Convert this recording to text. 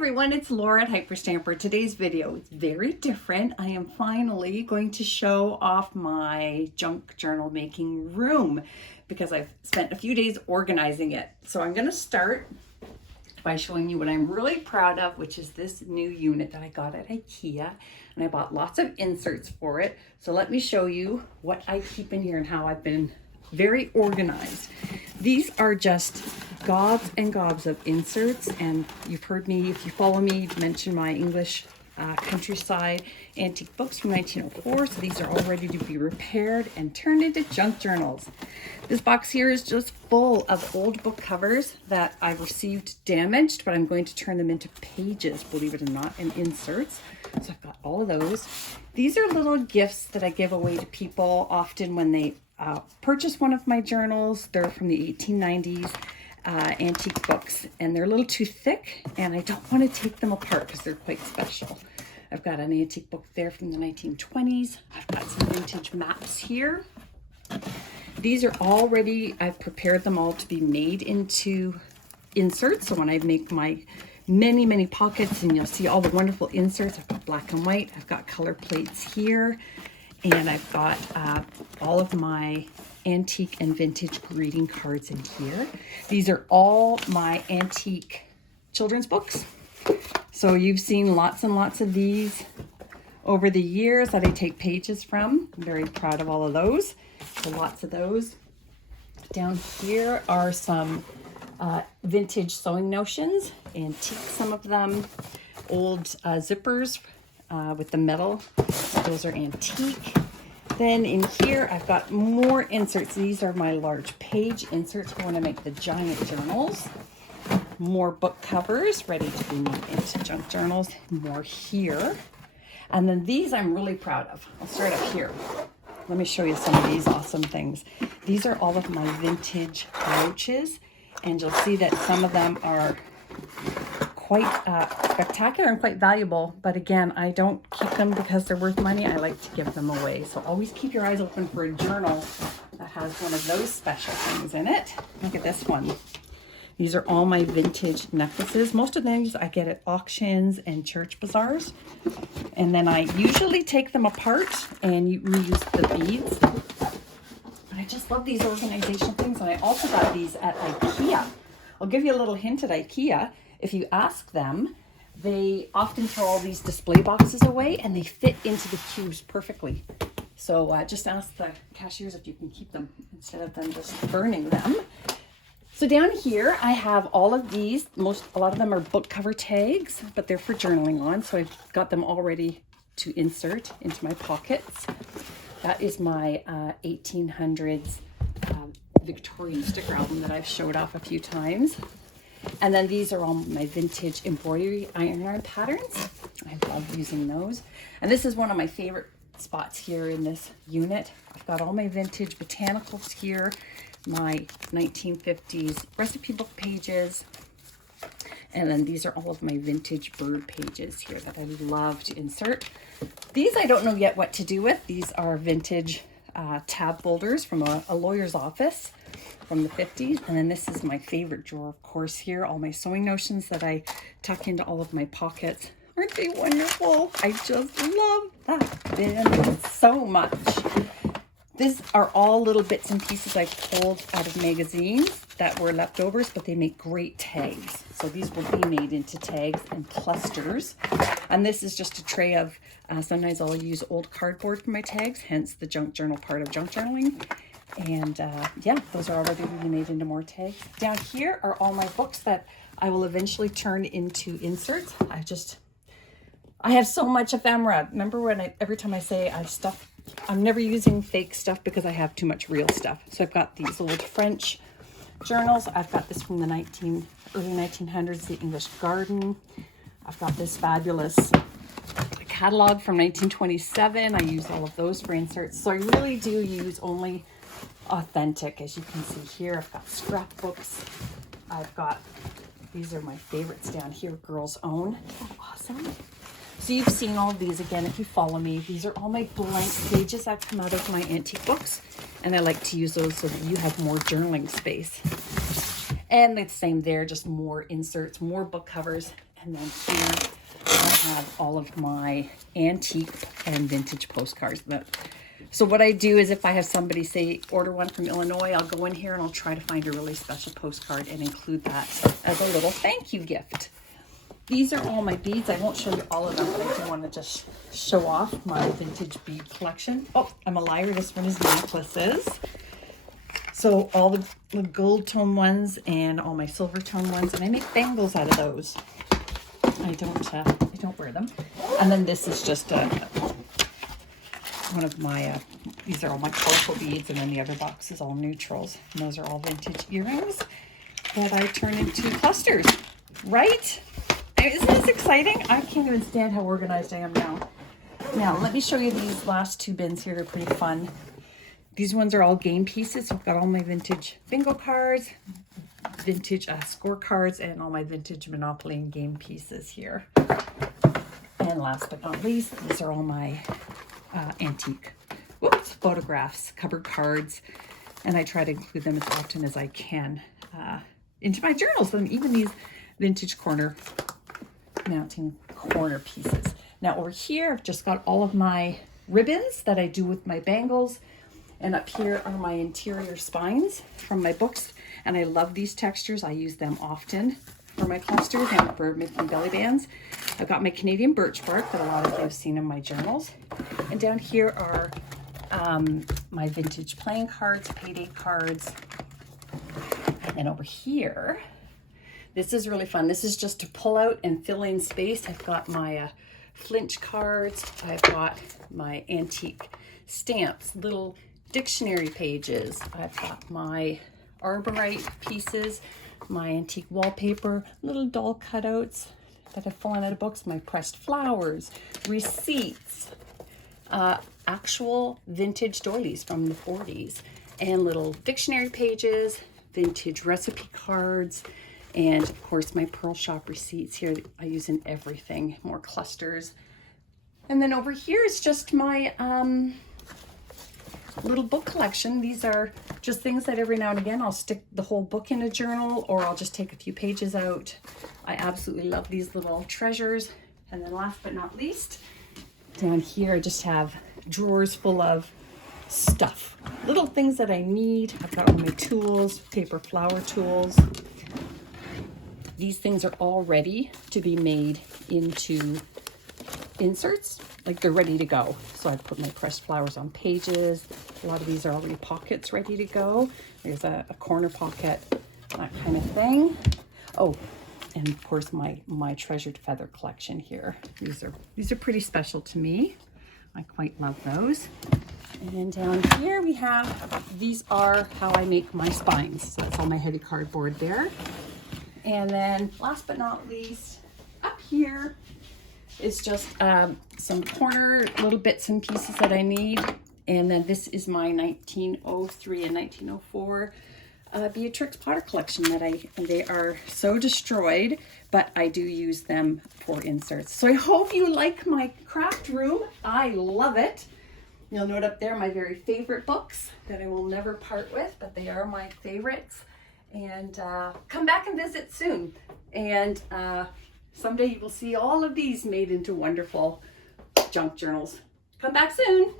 everyone, it's Laura at Hyperstamper. Today's video is very different. I am finally going to show off my junk journal making room because I've spent a few days organizing it. So I'm going to start by showing you what I'm really proud of, which is this new unit that I got at IKEA, and I bought lots of inserts for it. So let me show you what I keep in here and how I've been very organized. These are just gobs and gobs of inserts, and you've heard me, if you follow me, mention my English countryside antique books from 1904. So these are all ready to be repaired and turned into junk journals. This box here is just full of old book covers that I've received damaged, but I'm going to turn them into pages, believe it or not, and inserts. So I've got all of those. These are little gifts that I give away to people often when they purchase one of my journals. They're from the 1890s. Antique books, and they're a little too thick, and I don't want to take them apart because they're quite special. I've got an antique book there from the 1920s. I've got some vintage maps here. These are all ready. I've prepared them all to be made into inserts. So when I make my many pockets, and you'll see all the wonderful inserts. I've got black and white. I've got color plates here, and I've got all of my antique and vintage greeting cards in here. These are all my antique children's books. So you've seen lots and lots of these over the years that I take pages from. I'm very proud of all of those. So lots of those. Down here are some vintage sewing notions, antique, some of them, old zippers with the metal. Those are antique. Then in here, I've got more inserts. These are my large page inserts for when I make the giant journals. More book covers ready to be made into junk journals. More here. And then these I'm really proud of. I'll start up here. Let me show you some of these awesome things. These are all of my vintage brooches, and you'll see that some of them are quite spectacular and quite valuable, but again, I don't keep them because they're worth money. I like to give them away. So always keep your eyes open for a journal that has one of those special things in it. Look at this one. These are all my vintage necklaces. Most of these I get at auctions and church bazaars, and then I usually take them apart and reuse the beads. But I just love these organization things, and I also got these at IKEA. I'll give you a little hint at IKEA. If you ask them, they often throw all these display boxes away, and they fit into the cubes perfectly. So just ask the cashiers if you can keep them instead of them just burning them. So down here, I have all of these. A lot of them are book cover tags, but they're for journaling on. So I've got them all ready to insert into my pockets. That is my 1800s Victorian sticker album that I've showed off a few times. And then these are all my vintage embroidery iron patterns. I love using those. And this is one of my favorite spots here in this unit. I've got all my vintage botanicals here, my 1950s recipe book pages, and then these are all of my vintage bird pages here that I love to insert. These I don't know yet what to do with. These are vintage tab folders from a lawyer's office from the 50s. And then this is my favorite drawer, of course, here. All my sewing notions that I tuck into all of my pockets. Aren't they wonderful? I just love that bin so much. These are all little bits and pieces I pulled out of magazines that were leftovers, but they make great tags. So these will be made into tags and clusters. And this is just a tray of, sometimes I'll use old cardboard for my tags, hence the junk journal part of junk journaling. And yeah, those are already being made into more tags. Down here are all my books that I will eventually turn into inserts. I have so much ephemera. Remember when every time I say I'm never using fake stuff because I have too much real stuff. So I've got these old French journals. I've got this from the early 1900s, the English Garden. I've got this fabulous catalog from 1927. I use all of those for inserts. So I really do use only authentic. As you can see here, I've got scrapbooks. These are my favorites down here, Girls Own. Isn't that awesome? So you've seen all of these again if you follow me. These are all my blank pages that come out of my antique books, and I like to use those so that you have more journaling space. And the same there, just more inserts, more book covers, And then here I have all of my antique and vintage postcards. So what I do is if I have somebody say order one from Illinois, I'll go in here and I'll try to find a really special postcard and include that as a little thank you gift. These are all my beads. I won't show you all of them, but I do want to just show off my vintage bead collection. Oh, I'm a liar. This one is necklaces. So all the gold tone ones and all my silver tone ones, and I make bangles out of those. I don't wear them. And then this is just one of my, these are all my colorful beads, and then the other box is all neutrals. And those are all vintage earrings that I turn into clusters, right? Isn't this exciting? I can't even stand how organized I am now. Now, let me show you these last two bins here. They're pretty fun. These ones are all game pieces. I've got all my vintage bingo cards, vintage scorecards, and all my vintage Monopoly and game pieces here. And last but not least, these are all my antique photographs, covered cards, and I try to include them as often as I can into my journals, and even these vintage mounting corner pieces. Now over here, I've just got all of my ribbons that I do with my bangles, and up here are my interior spines from my books, and I love these textures. I use them often for my clusters and for making belly bands. I've got my Canadian birch bark that a lot of you have seen in my journals. And down here are my vintage playing cards, payday cards. And over here, this is really fun. This is just to pull out and fill in space. I've got my flinch cards. I've got my antique stamps, little dictionary pages. I've got my arborite pieces, my antique wallpaper, little doll cutouts that have fallen out of books, my pressed flowers, receipts, actual vintage doilies from the 40s, and little dictionary pages, vintage recipe cards, and of course my Pearl Shop receipts here that I use in everything, more clusters. And then over here is just my little book collection. These are just things that every now and again I'll stick the whole book in a journal, or I'll just take a few pages out. I absolutely love these little treasures. And then last but not least, down here I just have drawers full of stuff, little things that I need. I've got all my tools, paper flower tools. These things are all ready to be made into inserts, like they're ready to go. So I put my pressed flowers on pages. A lot of these are already pockets ready to go. There's a corner pocket, that kind of thing. Oh, and of course my treasured feather collection here. These are pretty special to me. I quite love those. And then down here we have, these are how I make my spines. So that's all my heavy cardboard there. And then last but not least, up here is just some corner little bits and pieces that I need. And then this is my 1903 and 1904 Beatrix Potter collection that they are so destroyed, but I do use them for inserts. So I hope you like my craft room. I love it. You'll note up there my very favorite books that I will never part with, but they are my favorites. And come back and visit soon. And someday you will see all of these made into wonderful junk journals. Come back soon.